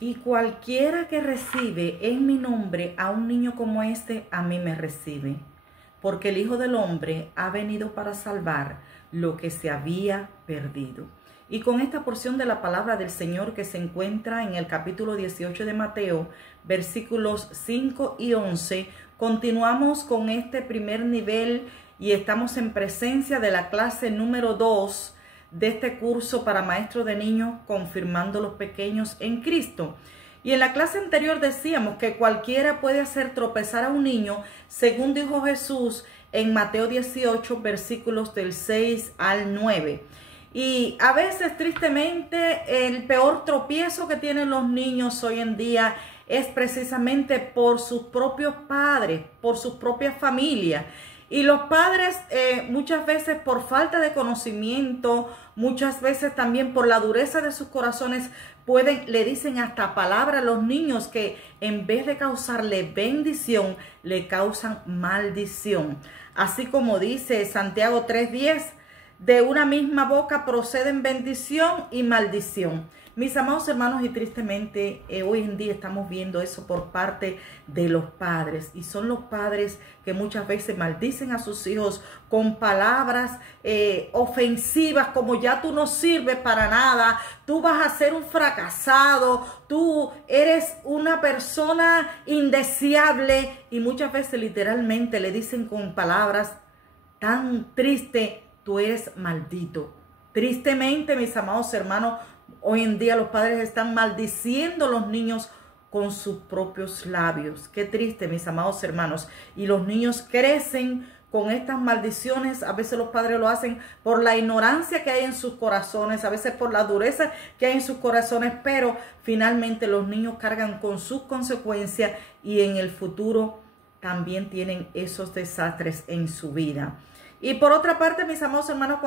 Y cualquiera que recibe en mi nombre a un niño como este, a mí me recibe. Porque el Hijo del Hombre ha venido para salvar lo que se había perdido. Y con esta porción de la palabra del Señor que se encuentra en el capítulo 18 de Mateo, versículos 5 y 11, continuamos con este primer nivel y estamos en presencia de la clase número 2 de este curso para maestros de niños, confirmando los pequeños en Cristo. Y en la clase anterior decíamos que cualquiera puede hacer tropezar a un niño, según dijo Jesús en Mateo 18, versículos del 6 al 9. Y a veces, tristemente, el peor tropiezo que tienen los niños hoy en día es precisamente por sus propios padres, por sus propias familias. Y los padres muchas veces por falta de conocimiento, muchas veces también por la dureza de sus corazones, le dicen hasta palabras a los niños que en vez de causarle bendición, le causan maldición. Así como dice Santiago 3:10, de una misma boca proceden bendición y maldición. Mis amados hermanos, y tristemente hoy en día estamos viendo eso por parte de los padres. Y son los padres que muchas veces maldicen a sus hijos con palabras ofensivas como ya tú no sirves para nada, tú vas a ser un fracasado, tú eres una persona indeseable. Y muchas veces literalmente le dicen con palabras tan tristes, tú eres maldito. Tristemente, mis amados hermanos, hoy en día los padres están maldiciendo a los niños con sus propios labios. Qué triste, mis amados hermanos. Y los niños crecen con estas maldiciones. A veces los padres lo hacen por la ignorancia que hay en sus corazones, a veces por la dureza que hay en sus corazones, pero finalmente los niños cargan con sus consecuencias y en el futuro también tienen esos desastres en su vida. Y por otra parte, mis amados hermanos,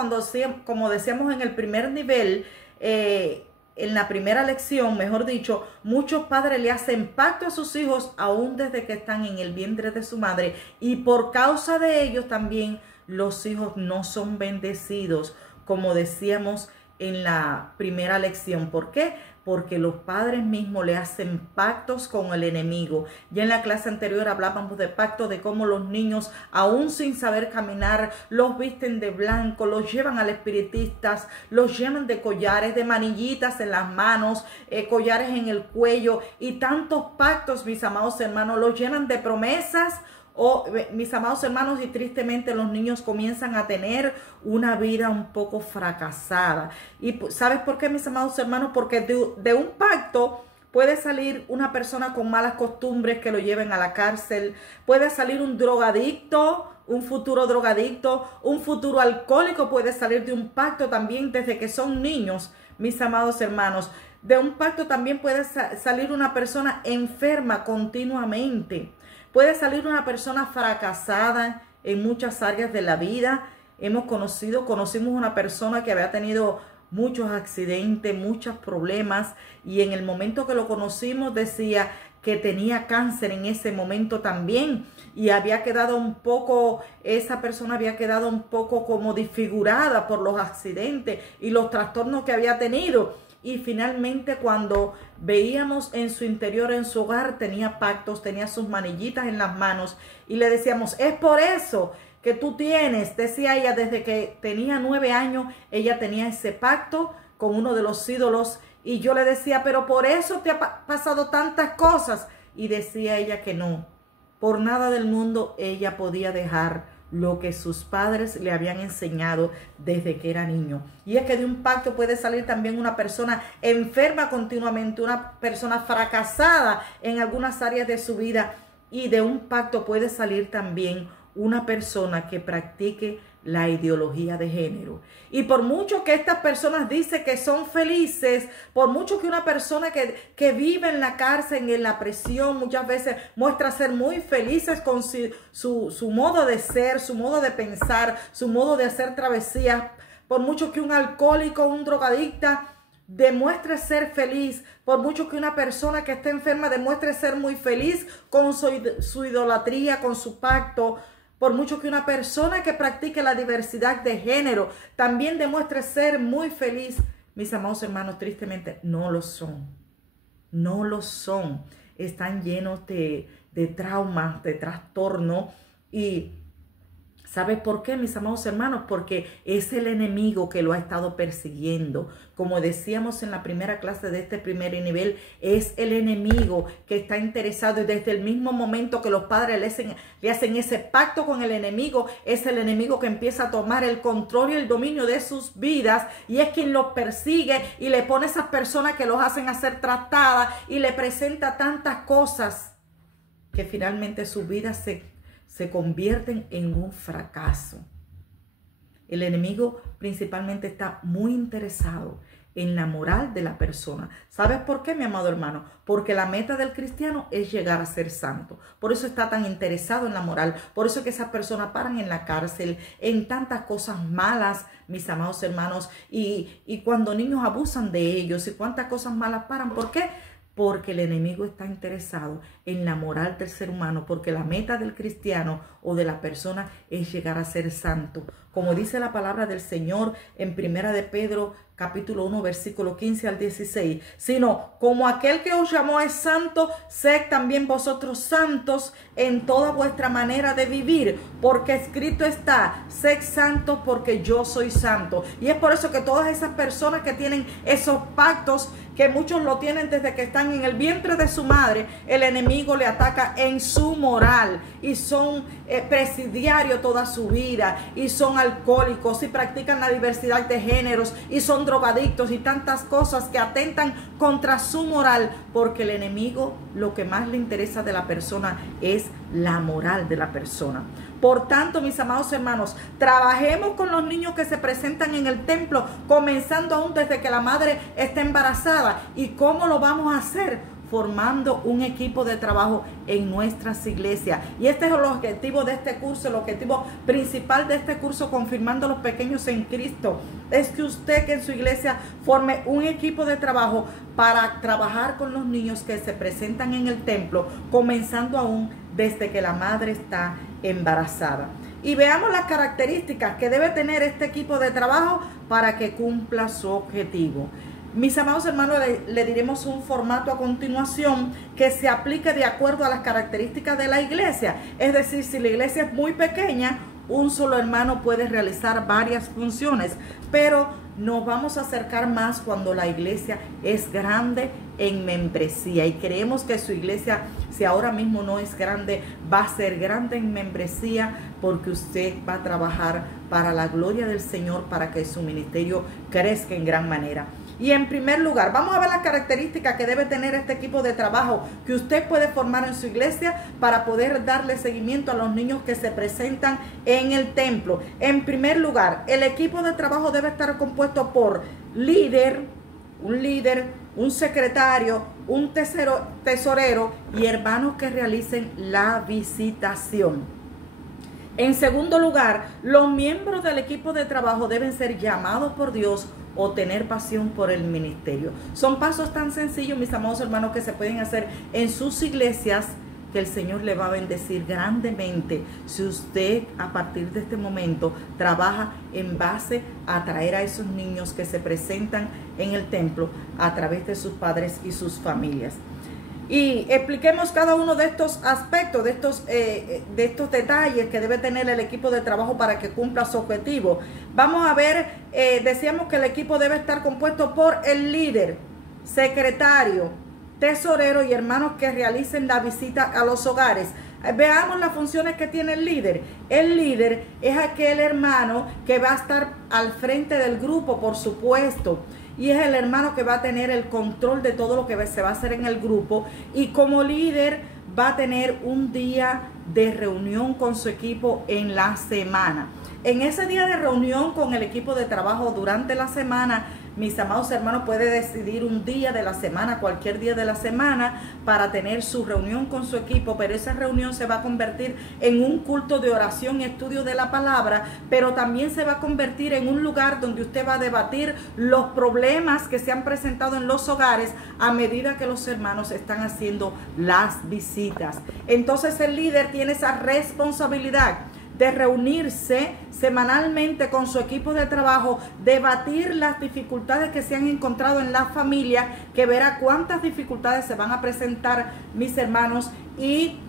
como decíamos en el primer nivel, en la primera lección, mejor dicho, muchos padres le hacen pacto a sus hijos aún desde que están en el vientre de su madre, y por causa de ellos también los hijos no son bendecidos, como decíamos en la primera lección. ¿Por qué? Porque los padres mismos le hacen pactos con el enemigo. Ya en la clase anterior hablábamos de pactos, de cómo los niños, aún sin saber caminar, los visten de blanco, los llevan al espiritista, los llenan de collares, de manillitas en las manos, collares en el cuello, y tantos pactos, mis amados hermanos, los llenan de promesas. Mis amados hermanos, y tristemente los niños comienzan a tener una vida un poco fracasada. ¿Y sabes por qué, mis amados hermanos? Porque de un pacto puede salir una persona con malas costumbres que lo lleven a la cárcel. Puede salir un drogadicto, un futuro drogadicto, un futuro alcohólico puede salir de un pacto también desde que son niños, mis amados hermanos. De un pacto también puede salir una persona enferma continuamente. Puede salir una persona fracasada en muchas áreas de la vida. Conocimos una persona que había tenido muchos accidentes, muchos problemas, y en el momento que lo conocimos decía que tenía cáncer en ese momento también, y esa persona había quedado un poco como desfigurada por los accidentes y los trastornos que había tenido. Y finalmente, cuando veíamos en su interior, en su hogar, tenía pactos, tenía sus manillitas en las manos, y le decíamos, es por eso que tú tienes, decía ella, desde que tenía 9 años, ella tenía ese pacto con uno de los ídolos. Y yo le decía, pero por eso te ha pasado tantas cosas. Y decía ella que no, por nada del mundo ella podía dejar lo que sus padres le habían enseñado desde que era niño. Y es que de un pacto puede salir también una persona enferma continuamente, una persona fracasada en algunas áreas de su vida. Y de un pacto puede salir también una persona que practique la ideología de género. Y por mucho que estas personas dicen que son felices, por mucho que una persona que vive en la cárcel, en la prisión, muchas veces muestra ser muy felices con su modo de ser, su modo de pensar, su modo de hacer travesías, por mucho que un alcohólico, un drogadicta demuestre ser feliz, por mucho que una persona que esté enferma demuestre ser muy feliz con su idolatría, con su pacto, por mucho que una persona que practique la diversidad de género también demuestre ser muy feliz, mis amados hermanos, tristemente no lo son. No lo son. Están llenos de traumas, de trastorno. Y ¿sabe por qué, mis amados hermanos? Porque es el enemigo que lo ha estado persiguiendo. Como decíamos en la primera clase de este primer nivel, es el enemigo que está interesado, y desde el mismo momento que los padres le hacen ese pacto con el enemigo, es el enemigo que empieza a tomar el control y el dominio de sus vidas, y es quien los persigue y le pone a esas personas que los hacen hacer tratadas y le presenta tantas cosas que finalmente sus vidas se convierten en un fracaso. El enemigo principalmente está muy interesado en la moral de la persona. ¿Sabes por qué, mi amado hermano? Porque la meta del cristiano es llegar a ser santo. Por eso está tan interesado en la moral. Por eso es que esas personas paran en la cárcel, en tantas cosas malas, mis amados hermanos. Y cuando niños abusan de ellos y cuántas cosas malas paran. ¿Por qué? Porque el enemigo está interesado en la moral del ser humano, porque la meta del cristiano o de la persona es llegar a ser santo. Como dice la palabra del Señor en Primera de Pedro, capítulo 1, versículo 15 al 16, sino como aquel que os llamó es santo, sed también vosotros santos en toda vuestra manera de vivir, porque escrito está, sed santos porque yo soy santo. Y es por eso que todas esas personas que tienen esos pactos, que muchos lo tienen desde que están en el vientre de su madre, el enemigo le ataca en su moral y son presidiarios toda su vida, y son alcohólicos y practican la diversidad de géneros y son drogadictos y tantas cosas que atentan contra su moral, porque el enemigo lo que más le interesa de la persona es la moral de la persona. Por tanto, mis amados hermanos, trabajemos con los niños que se presentan en el templo, comenzando aún desde que la madre está embarazada. ¿Y cómo lo vamos a hacer? Formando un equipo de trabajo en nuestras iglesias. Y este es el objetivo de este curso, el objetivo principal de este curso, Confirmando a los Pequeños en Cristo, es que usted, que en su iglesia forme un equipo de trabajo para trabajar con los niños que se presentan en el templo, comenzando aún desde que la madre está embarazada. Y veamos las características que debe tener este equipo de trabajo para que cumpla su objetivo. Mis amados hermanos, le diremos un formato a continuación que se aplique de acuerdo a las características de la iglesia. Es decir, si la iglesia es muy pequeña, un solo hermano puede realizar varias funciones, pero nos vamos a acercar más cuando la iglesia es grande en membresía, y creemos que su iglesia, si ahora mismo no es grande, va a ser grande en membresía, porque usted va a trabajar para la gloria del Señor, para que su ministerio crezca en gran manera. Y en primer lugar, vamos a ver las características que debe tener este equipo de trabajo que usted puede formar en su iglesia para poder darle seguimiento a los niños que se presentan en el templo. En primer lugar, el equipo de trabajo debe estar compuesto por un secretario, un tesorero y hermanos que realicen la visitación. En segundo lugar, los miembros del equipo de trabajo deben ser llamados por Dios o tener pasión por el ministerio. Son pasos tan sencillos, mis amados hermanos, que se pueden hacer en sus iglesias, que el Señor le va a bendecir grandemente si usted a partir de este momento trabaja en base a traer a esos niños que se presentan en el templo a través de sus padres y sus familias. Y expliquemos cada uno de estos aspectos, de estos detalles que debe tener el equipo de trabajo para que cumpla su objetivo. Vamos a ver, decíamos que el equipo debe estar compuesto por el líder, secretario, tesorero y hermanos que realicen la visita a los hogares. Veamos las funciones que tiene el líder. El líder es aquel hermano que va a estar al frente del grupo, por supuesto. Y es el hermano que va a tener el control de todo lo que se va a hacer en el grupo. Y como líder va a tener un día de reunión con su equipo en la semana. En ese día de reunión con el equipo de trabajo durante la semana, mis amados hermanos, puede decidir un día de la semana, cualquier día de la semana, para tener su reunión con su equipo, pero esa reunión se va a convertir en un culto de oración y estudio de la palabra, pero también se va a convertir en un lugar donde usted va a debatir los problemas que se han presentado en los hogares a medida que los hermanos están haciendo las visitas. Entonces el líder tiene esa responsabilidad de reunirse semanalmente con su equipo de trabajo, debatir las dificultades que se han encontrado en la familia, que verá cuántas dificultades se van a presentar, mis hermanos, y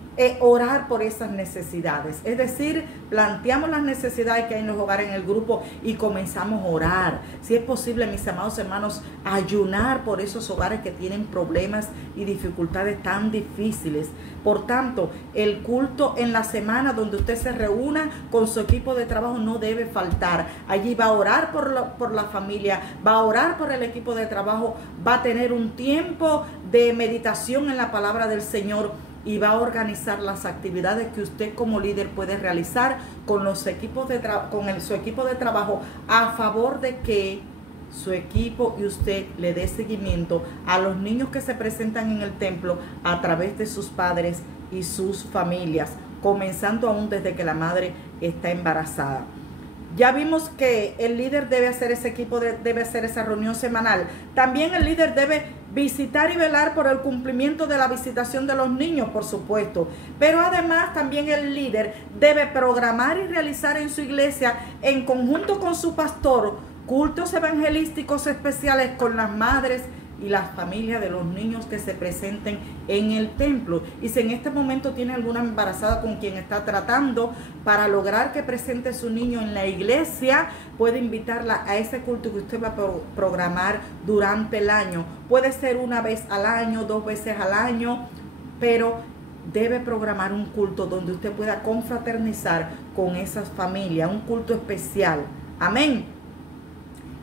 orar por esas necesidades. Es decir, planteamos las necesidades que hay en los hogares en el grupo y comenzamos a orar. Si es posible, mis amados hermanos, ayunar por esos hogares que tienen problemas y dificultades tan difíciles. Por tanto, el culto en la semana donde usted se reúna con su equipo de trabajo no debe faltar. Allí va a orar por la familia, va a orar por el equipo de trabajo, va a tener un tiempo de meditación en la palabra del Señor y va a organizar las actividades que usted como líder puede realizar con los equipos su equipo de trabajo, a favor de que su equipo y usted le dé seguimiento a los niños que se presentan en el templo a través de sus padres y sus familias, comenzando aún desde que la madre está embarazada. Ya vimos que el líder debe hacer debe hacer esa reunión semanal. También el líder debe visitar y velar por el cumplimiento de la visitación de los niños, por supuesto. Pero además también el líder debe programar y realizar en su iglesia, en conjunto con su pastor, cultos evangelísticos especiales con las madres y las familias de los niños que se presenten en el templo. Y si en este momento tiene alguna embarazada con quien está tratando, para lograr que presente su niño en la iglesia, puede invitarla a ese culto que usted va a programar durante el año. Puede ser una vez al año, 2 veces al año, pero debe programar un culto donde usted pueda confraternizar con esas familias, un culto especial. Amén.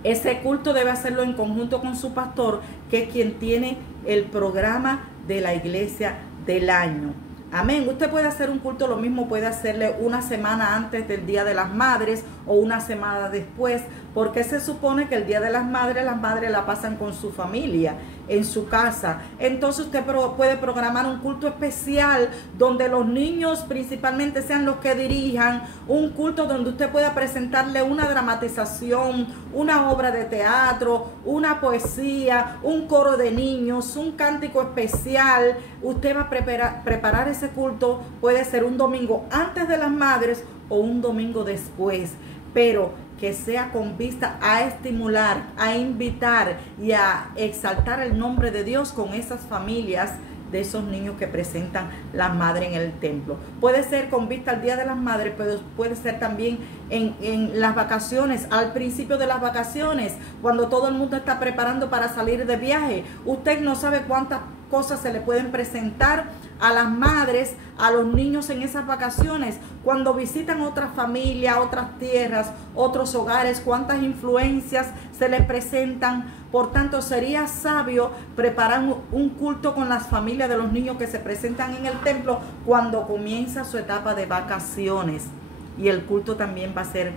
Ese culto debe hacerlo en conjunto con su pastor, que es quien tiene el programa de la iglesia del año. Amén. Usted puede hacer un culto, lo mismo puede hacerle una semana antes del Día de las Madres o una semana después, porque se supone que el Día de las Madres la pasan con su familia, en su casa. Entonces usted puede programar un culto especial donde los niños principalmente sean los que dirijan, un culto donde usted pueda presentarle una dramatización, una obra de teatro, una poesía, un coro de niños, un cántico especial. Usted va a preparar ese culto, puede ser un domingo antes de las Madres o un domingo después, pero que sea con vista a estimular, a invitar y a exaltar el nombre de Dios con esas familias de esos niños que presentan la madre en el templo. Puede ser con vista al Día de las Madres, pero puede ser también en las vacaciones, al principio de las vacaciones, cuando todo el mundo está preparando para salir de viaje. Usted no sabe cuántas cosas se le pueden presentar a las madres, a los niños en esas vacaciones, cuando visitan otras familias, otras tierras, otros hogares, cuántas influencias se les presentan. Por tanto, sería sabio preparar un culto con las familias de los niños que se presentan en el templo cuando comienza su etapa de vacaciones. Y el culto también va a ser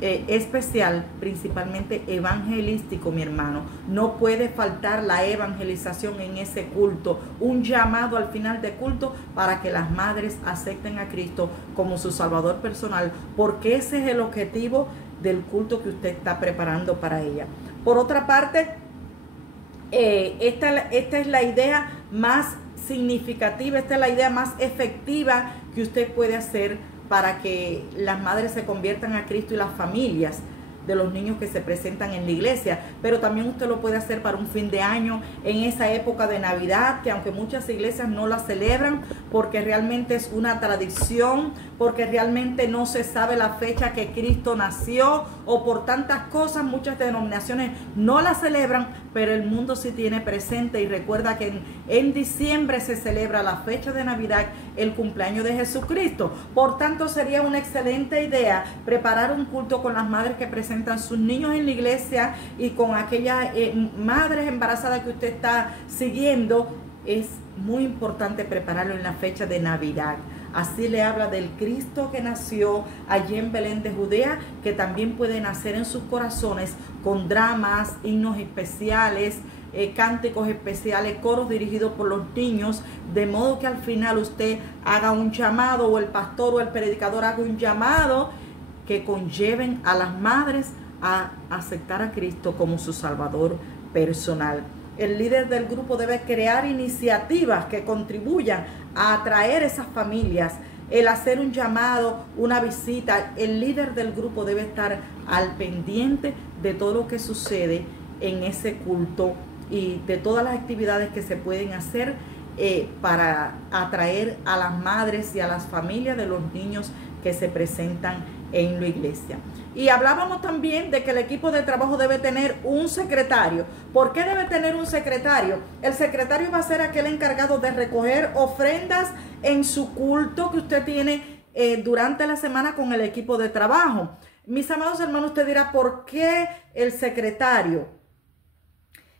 especial, principalmente evangelístico, mi hermano. No puede faltar la evangelización en ese culto, un llamado al final de culto para que las madres acepten a Cristo como su Salvador personal, porque ese es el objetivo del culto que usted está preparando para ella. Por otra parte, esta es la idea más significativa, esta es la idea más efectiva que usted puede hacer para que las madres se conviertan a Cristo y las familias de los niños que se presentan en la iglesia. Pero también usted lo puede hacer para un fin de año, en esa época de Navidad, que aunque muchas iglesias no la celebran porque realmente es una tradición, porque realmente no se sabe la fecha que Cristo nació, o por tantas cosas, muchas denominaciones no la celebran, pero el mundo sí tiene presente y recuerda que en diciembre se celebra la fecha de Navidad, el cumpleaños de Jesucristo. Por tanto, sería una excelente idea preparar un culto con las madres que presentan sus niños en la iglesia y con aquellas madres embarazadas que usted está siguiendo. Es muy importante prepararlo en la fecha de Navidad. Así le habla del Cristo que nació allí en Belén de Judea, que también puede nacer en sus corazones con dramas, himnos especiales, cánticos especiales, coros dirigidos por los niños, de modo que al final usted haga un llamado, o el pastor o el predicador haga un llamado que conlleven a las madres a aceptar a Cristo como su Salvador personal. El líder del grupo debe crear iniciativas que contribuyan a atraer esas familias el hacer un llamado, una visita. El líder del grupo debe estar al pendiente de todo lo que sucede en ese culto y de todas las actividades que se pueden hacer para atraer a las madres y a las familias de los niños que se presentan en la iglesia. Y hablábamos también de que el equipo de trabajo debe tener un secretario. ¿Por qué debe tener un secretario? El secretario va a ser aquel encargado de recoger ofrendas en su culto que usted tiene durante la semana con el equipo de trabajo. Mis amados hermanos, usted dirá, ¿por qué el secretario?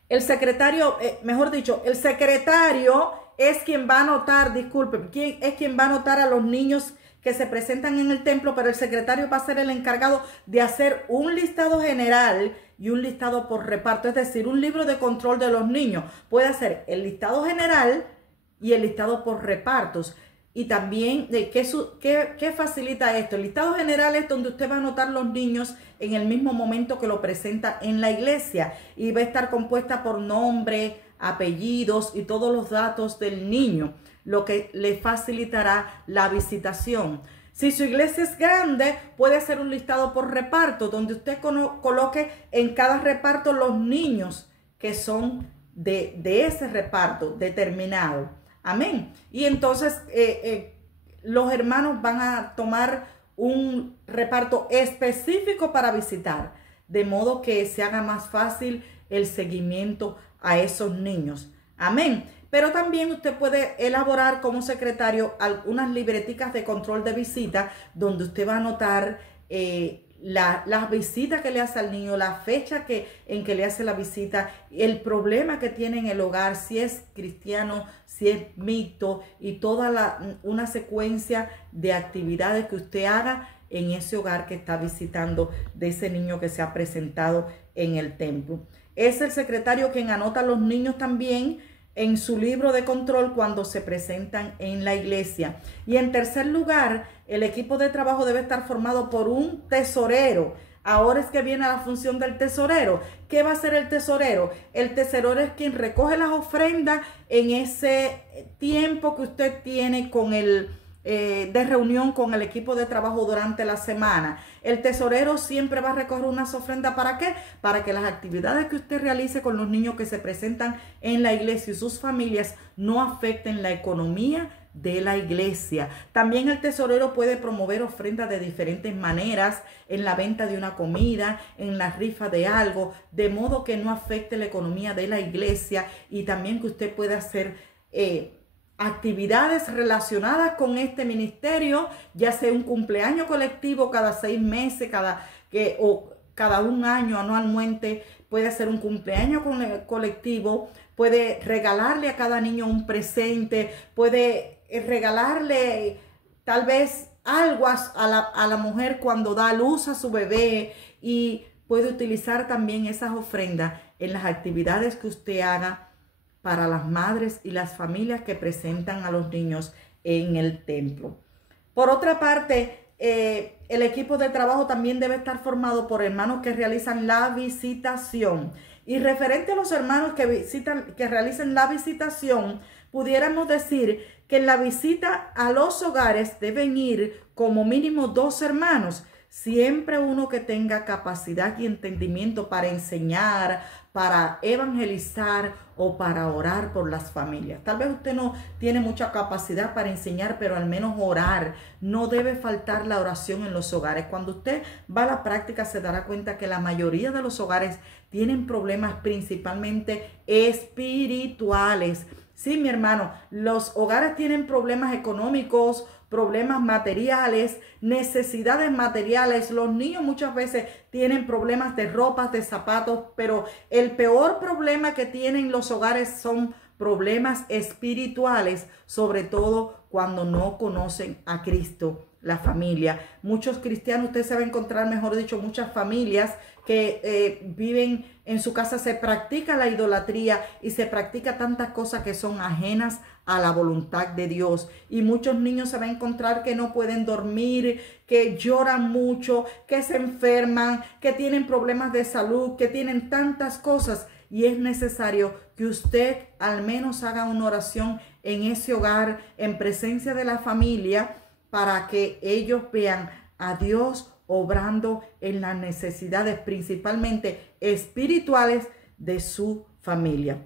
El secretario, mejor dicho, el secretario es quien va a anotar, disculpe, es quien va a anotar a los niños que se presentan en el templo, pero el secretario va a ser el encargado de hacer un listado general y un listado por reparto, es decir, un libro de control de los niños. Puede hacer el listado general y el listado por repartos. Y también, ¿qué facilita esto? El listado general es donde usted va a anotar los niños en el mismo momento que lo presenta en la iglesia y va a estar compuesta por nombre, apellidos y todos los datos del niño, lo que le facilitará la visitación. Si su iglesia es grande, puede hacer un listado por reparto, donde usted coloque en cada reparto los niños que son de ese reparto determinado. Amén. Y entonces los hermanos van a tomar un reparto específico para visitar, de modo que se haga más fácil el seguimiento a esos niños. Amén. Pero también usted puede elaborar como secretario algunas libreticas de control de visita, donde usted va a anotar las visitas que le hace al niño, la fecha en que le hace la visita, el problema que tiene en el hogar, si es cristiano, si es mixto, y toda una secuencia de actividades que usted haga en ese hogar que está visitando de ese niño que se ha presentado en el templo. Es el secretario quien anota a los niños también en su libro de control cuando se presentan en la iglesia. Y en tercer lugar, el equipo de trabajo debe estar formado por un tesorero. Ahora es que viene la función del tesorero. ¿Qué va a hacer el tesorero? El tesorero es quien recoge las ofrendas en ese tiempo que usted tiene con de reunión con el equipo de trabajo durante la semana. El tesorero siempre va a recoger unas ofrendas. ¿Para qué? Para que las actividades que usted realice con los niños que se presentan en la iglesia y sus familias no afecten la economía de la iglesia. También el tesorero puede promover ofrendas de diferentes maneras, en la venta de una comida, en la rifa de algo, de modo que no afecte la economía de la iglesia, y también que usted pueda hacer actividades relacionadas con este ministerio, ya sea un cumpleaños colectivo cada 6 meses, o cada un año anualmente. Puede hacer un cumpleaños colectivo, puede regalarle a cada niño un presente, puede regalarle tal vez algo a la mujer cuando da luz a su bebé, y puede utilizar también esas ofrendas en las actividades que usted haga para las madres y las familias que presentan a los niños en el templo. Por otra parte, el equipo de trabajo también debe estar formado por hermanos que realizan la visitación. Y referente a los hermanos que realizan la visitación, pudiéramos decir que en la visita a los hogares deben ir como mínimo 2 hermanos. Siempre uno que tenga capacidad y entendimiento para enseñar, para evangelizar o para orar por las familias. Tal vez usted no tiene mucha capacidad para enseñar, pero al menos orar. No debe faltar la oración en los hogares. Cuando usted va a la práctica se dará cuenta que la mayoría de los hogares tienen problemas principalmente espirituales. Sí, mi hermano, los hogares tienen problemas económicos, problemas materiales, necesidades materiales. Los niños muchas veces tienen problemas de ropas, de zapatos, pero el peor problema que tienen los hogares son problemas espirituales, sobre todo cuando no conocen a Cristo, la familia. Muchos cristianos, usted se va a encontrar, mejor dicho, muchas familias que viven en su casa, se practica la idolatría y se practica tantas cosas que son ajenas a la voluntad de Dios. Y muchos niños se van a encontrar que no pueden dormir, que lloran mucho, que se enferman, que tienen problemas de salud, que tienen tantas cosas. Y es necesario que usted al menos haga una oración en ese hogar, en presencia de la familia, para que ellos vean a Dios obrando en las necesidades principalmente espirituales de su familia.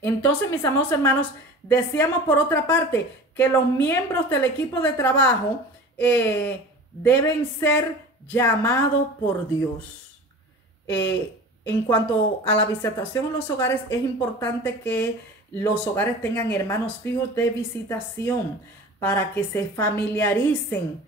Entonces, mis amados hermanos, decíamos por otra parte que los miembros del equipo de trabajo deben ser llamados por Dios. En cuanto a la visitación en los hogares, es importante que los hogares tengan hermanos fijos de visitación para que se familiaricen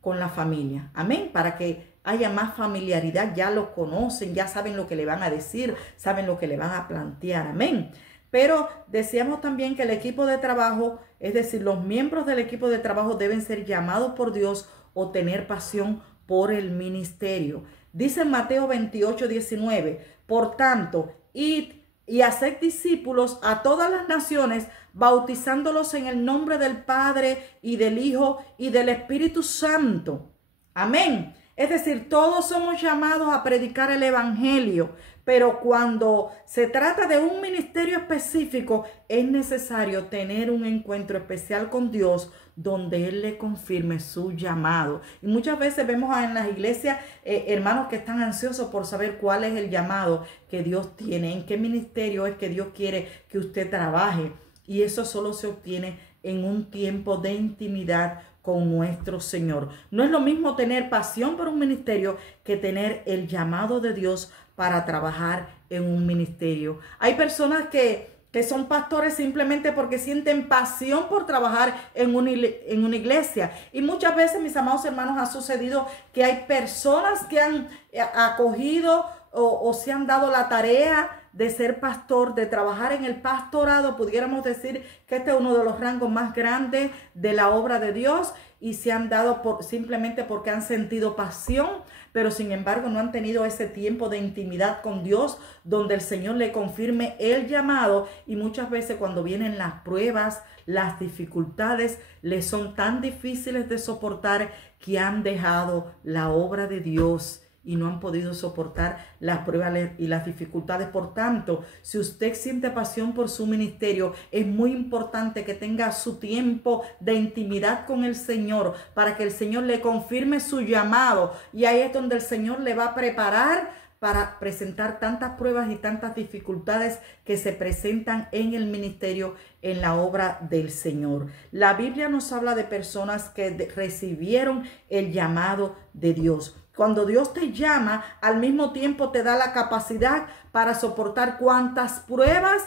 con la familia. Amén. Para que haya más familiaridad, ya lo conocen, ya saben lo que le van a decir, saben lo que le van a plantear. Amén. Pero decíamos también que el equipo de trabajo, es decir, los miembros del equipo de trabajo deben ser llamados por Dios o tener pasión por el ministerio. Dice en Mateo 28:19, por tanto, id y haced discípulos a todas las naciones, bautizándolos en el nombre del Padre y del Hijo y del Espíritu Santo. Amén. Es decir, todos somos llamados a predicar el evangelio, pero cuando se trata de un ministerio específico, es necesario tener un encuentro especial con Dios donde Él le confirme su llamado. Y muchas veces vemos en las iglesias hermanos que están ansiosos por saber cuál es el llamado que Dios tiene, en qué ministerio es que Dios quiere que usted trabaje. Y eso solo se obtiene en un tiempo de intimidad con nuestro Señor. No es lo mismo tener pasión por un ministerio que tener el llamado de Dios para trabajar en un ministerio. Hay personas que son pastores simplemente porque sienten pasión por trabajar en una iglesia. Y muchas veces, mis amados hermanos, ha sucedido que hay personas que han acogido o se han dado la tarea de ser pastor, de trabajar en el pastorado. Pudiéramos decir que este es uno de los rangos más grandes de la obra de Dios, y se han dado simplemente porque han sentido pasión, pero sin embargo no han tenido ese tiempo de intimidad con Dios donde el Señor le confirme el llamado. Y muchas veces cuando vienen las pruebas, las dificultades, les son tan difíciles de soportar que han dejado la obra de Dios y no han podido soportar las pruebas y las dificultades. Por tanto, si usted siente pasión por su ministerio, es muy importante que tenga su tiempo de intimidad con el Señor para que el Señor le confirme su llamado. Y ahí es donde el Señor le va a preparar para presentar tantas pruebas y tantas dificultades que se presentan en el ministerio, en la obra del Señor. La Biblia nos habla de personas que recibieron el llamado de Dios. Cuando Dios te llama, al mismo tiempo te da la capacidad para soportar cuantas pruebas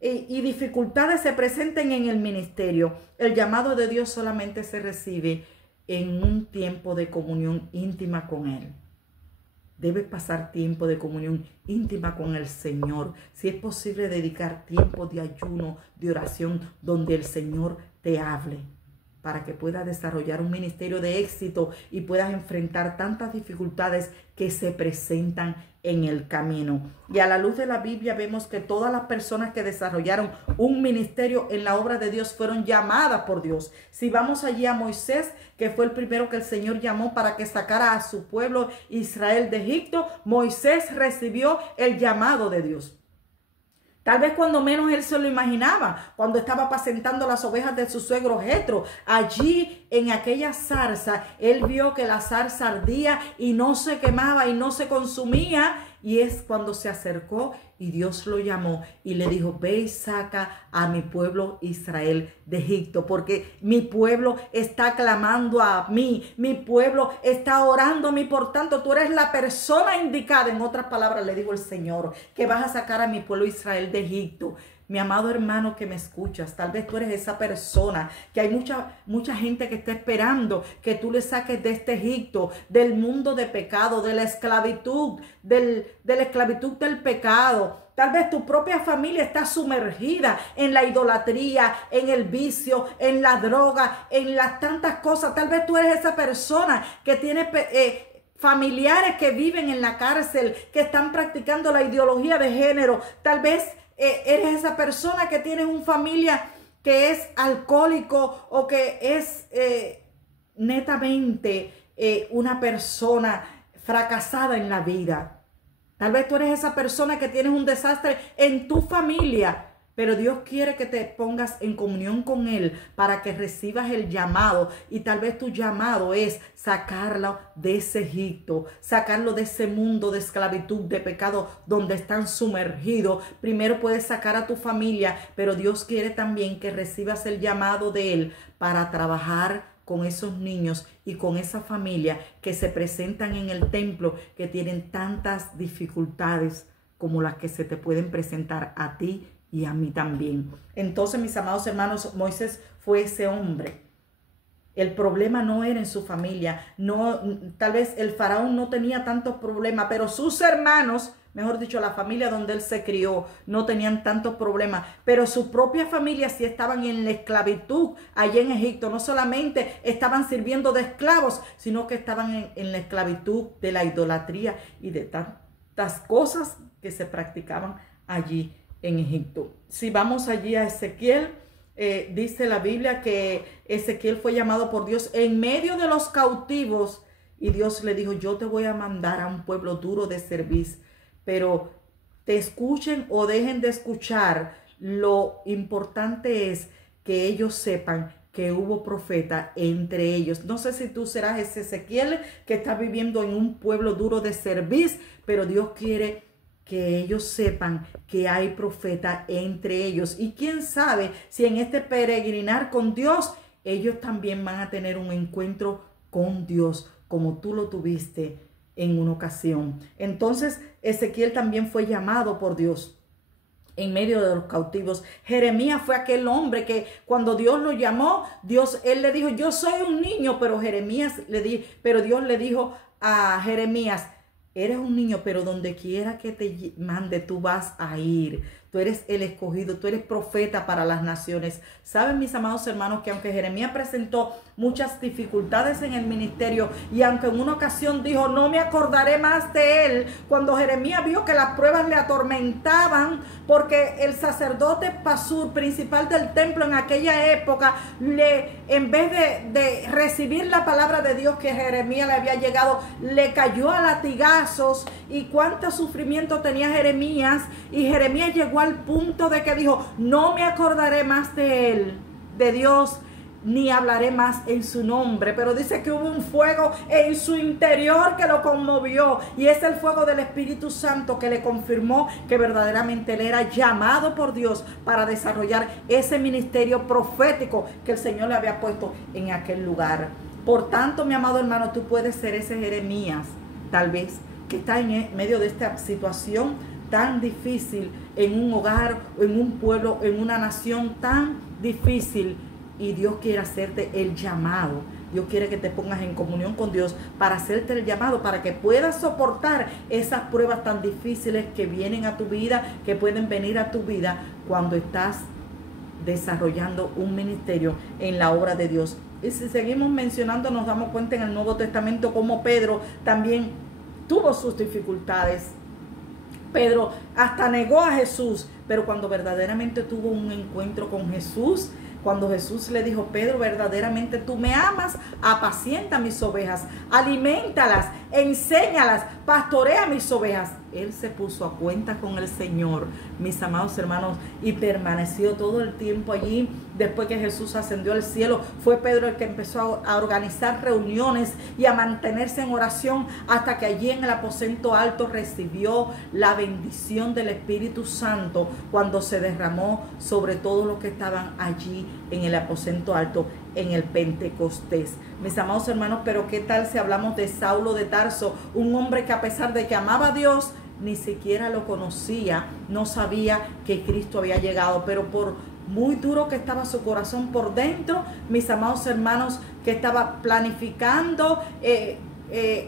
y dificultades se presenten en el ministerio. El llamado de Dios solamente se recibe en un tiempo de comunión íntima con Él. Debes pasar tiempo de comunión íntima con el Señor. Si es posible, dedicar tiempo de ayuno, de oración, donde el Señor te hable, para que puedas desarrollar un ministerio de éxito y puedas enfrentar tantas dificultades que se presentan en el camino. Y a la luz de la Biblia vemos que todas las personas que desarrollaron un ministerio en la obra de Dios fueron llamadas por Dios. Si vamos allí a Moisés, que fue el primero que el Señor llamó para que sacara a su pueblo Israel de Egipto, Moisés recibió el llamado de Dios. Tal vez cuando menos él se lo imaginaba, cuando estaba apacentando las ovejas de su suegro Jetro. Allí en aquella zarza, él vio que la zarza ardía y no se quemaba y no se consumía. Y es cuando se acercó y Dios lo llamó y le dijo: ve y saca a mi pueblo Israel de Egipto, porque mi pueblo está clamando a mí, mi pueblo está orando a mí, por tanto tú eres la persona indicada. En otras palabras le dijo el Señor, que vas a sacar a mi pueblo Israel de Egipto. Mi amado hermano que me escuchas, tal vez tú eres esa persona, que hay mucha gente que está esperando que tú le saques de este Egipto, del mundo de pecado, de la esclavitud, de la esclavitud del pecado. Tal vez tu propia familia está sumergida en la idolatría, en el vicio, en la droga, en las tantas cosas. Tal vez tú eres esa persona que tiene familiares que viven en la cárcel, que están practicando la ideología de género. Tal vez eres esa persona que tiene una familia que es alcohólico o que es netamente una persona fracasada en la vida. Tal vez tú eres esa persona que tienes un desastre en tu familia. Pero Dios quiere que te pongas en comunión con Él para que recibas el llamado. Y tal vez tu llamado es sacarlo de ese Egipto, sacarlo de ese mundo de esclavitud, de pecado donde están sumergidos. Primero puedes sacar a tu familia, pero Dios quiere también que recibas el llamado de Él para trabajar con esos niños y con esa familia que se presentan en el templo, que tienen tantas dificultades como las que se te pueden presentar a ti y a mí también. Entonces, mis amados hermanos, Moisés fue ese hombre. El problema no era en su familia. No, tal vez el faraón no tenía tantos problemas, pero sus hermanos, mejor dicho, la familia donde él se crió, no tenían tantos problemas. Pero su propia familia sí estaban en la esclavitud allá en Egipto. No solamente estaban sirviendo de esclavos, sino que estaban en la esclavitud de la idolatría y de tantas cosas que se practicaban allí en Egipto. Si vamos allí a Ezequiel, dice la Biblia que Ezequiel fue llamado por Dios en medio de los cautivos y Dios le dijo: yo te voy a mandar a un pueblo duro de cerviz, pero te escuchen o dejen de escuchar, lo importante es que ellos sepan que hubo profeta entre ellos. No sé si tú serás ese Ezequiel que está viviendo en un pueblo duro de cerviz, pero Dios quiere que ellos sepan que hay profeta entre ellos. Y quién sabe si en este peregrinar con Dios, ellos también van a tener un encuentro con Dios, como tú lo tuviste en una ocasión. Entonces, Ezequiel también fue llamado por Dios en medio de los cautivos. Jeremías fue aquel hombre que cuando Dios lo llamó, él le dijo: yo soy un niño, pero Dios le dijo a Jeremías: eres un niño, pero donde quiera que te mande, tú vas a ir. Tú eres el escogido, tú eres profeta para las naciones. Saben, mis amados hermanos, que aunque Jeremías presentó muchas dificultades en el ministerio y aunque en una ocasión dijo: no me acordaré más de él, cuando Jeremías vio que las pruebas le atormentaban, porque el sacerdote Pasur, principal del templo en aquella época, en vez de recibir la palabra de Dios que Jeremías le había llegado, le cayó a latigazos. Y cuánto sufrimiento tenía Jeremías. Y Jeremías llegó al punto de que dijo: no me acordaré más de él, de Dios, ni hablaré más en su nombre. Pero dice que hubo un fuego en su interior que lo conmovió, y es el fuego del Espíritu Santo que le confirmó que verdaderamente él era llamado por Dios para desarrollar ese ministerio profético que el Señor le había puesto en aquel lugar. Por tanto, mi amado hermano, tú puedes ser ese Jeremías, tal vez, que está en medio de esta situación tan difícil, en un hogar, en un pueblo, en una nación tan difícil, y Dios quiere hacerte el llamado. Dios quiere que te pongas en comunión con Dios para hacerte el llamado, para que puedas soportar esas pruebas tan difíciles que vienen a tu vida, que pueden venir a tu vida cuando estás desarrollando un ministerio en la obra de Dios. Y si seguimos mencionando, nos damos cuenta en el Nuevo Testamento como Pedro también tuvo sus dificultades. Pedro hasta negó a Jesús, pero cuando verdaderamente tuvo un encuentro con Jesús, cuando Jesús le dijo: Pedro, verdaderamente tú me amas, apacienta mis ovejas, aliméntalas, enséñalas, pastorea mis ovejas. Él se puso a cuenta con el Señor, mis amados hermanos, y permaneció todo el tiempo allí. Después que Jesús ascendió al cielo, fue Pedro el que empezó a organizar reuniones y a mantenerse en oración, hasta que allí en el aposento alto recibió la bendición del Espíritu Santo, cuando se derramó sobre todos los que estaban allí en el aposento alto en el Pentecostés. Mis amados hermanos, pero ¿qué tal si hablamos de Saulo de Tarso? Un hombre que, a pesar de que amaba a Dios, ni siquiera lo conocía, no sabía que Cristo había llegado, pero por muy duro que estaba su corazón por dentro, mis amados hermanos, que estaba planificando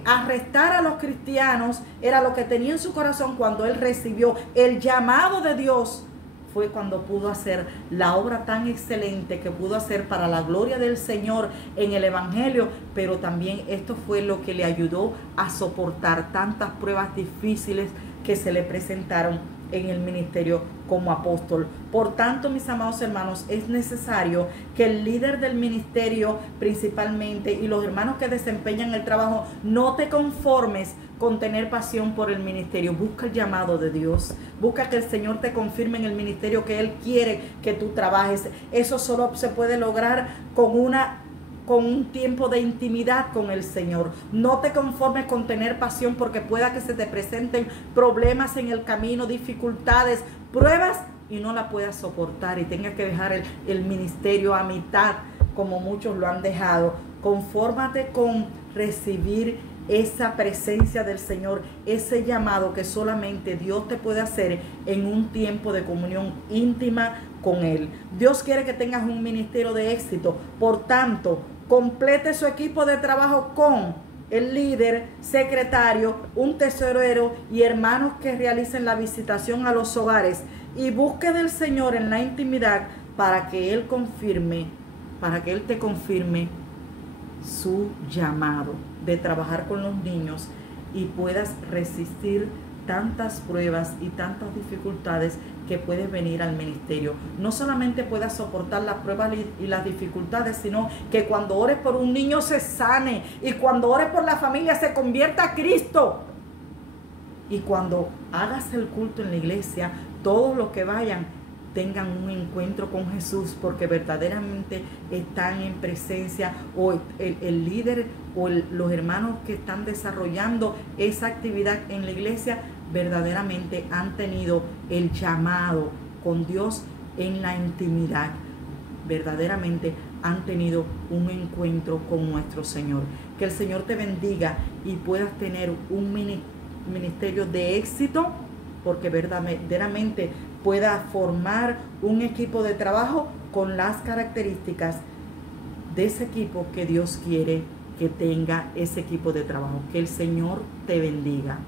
arrestar a los cristianos, era lo que tenía en su corazón. Cuando él recibió el llamado de Dios, fue cuando pudo hacer la obra tan excelente que pudo hacer para la gloria del Señor en el Evangelio. Pero también esto fue lo que le ayudó a soportar tantas pruebas difíciles que se le presentaron en el ministerio como apóstol. Por tanto, mis amados hermanos, es necesario que el líder del ministerio principalmente, y los hermanos que desempeñan el trabajo, no te conformes con tener pasión por el ministerio. Busca el llamado de Dios. Busca que el Señor te confirme en el ministerio que Él quiere que tú trabajes. Eso solo se puede lograr con un tiempo de intimidad con el Señor. No te conformes con tener pasión, porque pueda que se te presenten problemas en el camino, dificultades, pruebas, y no la puedas soportar y tengas que dejar el ministerio a mitad, como muchos lo han dejado. Confórmate con recibir esa presencia del Señor, ese llamado que solamente Dios te puede hacer en un tiempo de comunión íntima con Él. Dios quiere que tengas un ministerio de éxito. Por tanto, complete su equipo de trabajo con el líder, secretario, un tesorero y hermanos que realicen la visitación a los hogares, y busque del Señor en la intimidad para que Él te confirme su llamado de trabajar con los niños y puedas resistir tantas pruebas y tantas dificultades que puedes venir al ministerio. No solamente puedas soportar las pruebas y las dificultades, sino que cuando ores por un niño se sane, y cuando ores por la familia se convierta a Cristo, y cuando hagas el culto en la iglesia, todos los que vayan tengan un encuentro con Jesús, porque verdaderamente están en presencia, o el líder o los hermanos que están desarrollando esa actividad en la iglesia verdaderamente han tenido el llamado con Dios en la intimidad. Verdaderamente han tenido un encuentro con nuestro Señor. Que el Señor te bendiga y puedas tener un ministerio de éxito, porque verdaderamente pueda formar un equipo de trabajo con las características de ese equipo que Dios quiere que tenga ese equipo de trabajo. Que el Señor te bendiga.